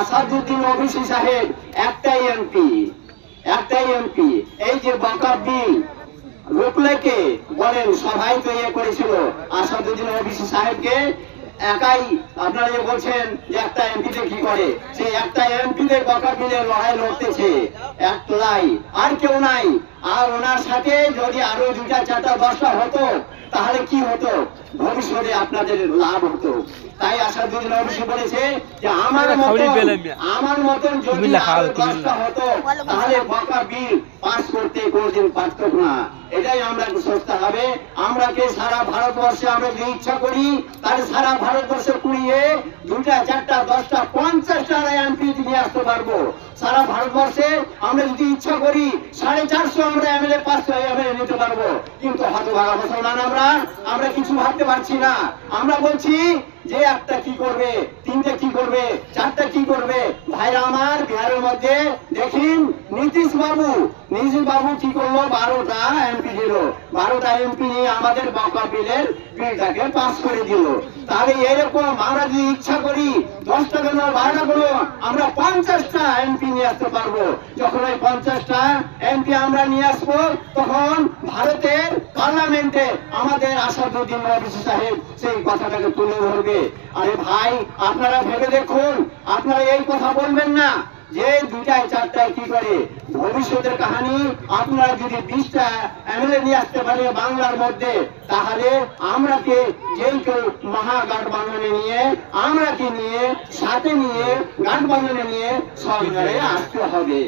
Asaduddin OBC সাহেব একটাই MP এই যে বাকা বিল রুকলেকে বলেন সবাই তো করেছিল আসাদুদ্দিন ওবিসি সাহেবকে একাই। আপনারা যে বলছেন যে একটা এমপিতে কি করে, সেই একটা এমপিতে বাকা বিলের লড়াই লড়তেছে একলাই, আর কেউ নাই। আর ওনার সাথে যদি আরো 2টা 4টা 10টা হতো তাহলে কি হতো, ভবিষ্যতে আপনাদের লাভ হতো। তাই আসাদুদ্দিন ওবিসি বলেছে যে আমার মতন যদি আরো 10টা হতো তাহলে বাকা বিল পাস করতে কোনদিন পারত না। এটাই আমরা সোচতে হবে। আমরা কে সারা ভারতবর্ষে আমরা যদি ইচ্ছা করি তাহলে সারা ভারতবর্ষে কুড়িয়ে 2টা 4টা 10টা 50টা এমপি নিয়ে আসতে পারবো। সারা ভারতবর্ষে আমরা যদি ইচ্ছা করি 450 আমরা এমএলএ 500 এমএলএ নিতে পারবো। কিন্তু হতভাগা মুসলমান আমরা কিছু ভাবতে পারছি না। আমরা বলছি যে একটা কি করবে, 3টে কি করবে, 4টা কি করবে। ভাইরা আমার, বিহারের মধ্যে দেখেন নীতিশ বাবু কি করলো, 12টা এমপি দিল। 12টা এমপি নিয়ে আমাদের বাকা বিলটাকে পাস করে দিল। তাহলে এরকম আমরা যদি ইচ্ছা করি 10টা কেন 12টা কেন আমরা 50টা এমপি নিয়ে আসতে পারবো। যখন ওই 50টা এমপি আমরা নিয়ে আসবো তখন ভারতের পার্লামেন্টে আমাদের আসাদুদ্দিন ওবিসি সাহেব সেই কথাটাকে তুলে ধরবে। আরে ভাই, আপনারা ভেবে দেখুন, আপনারা এই কথা বলবেন না যে 2টায় 4টায় কি করে। ভবিষ্যতের কাহিনী, আপনারা যদি 20টা এমএলএ নিয়ে আসতে পারে বাংলার মধ্যে, তাহলে আমরা কে যেই কেউ মহাগঠবন্ধনে নিয়ে আমরা কি নিয়ে সাথে নিয়ে গঠবন্ধনে নিয়ে সরকারে আসতে হবে।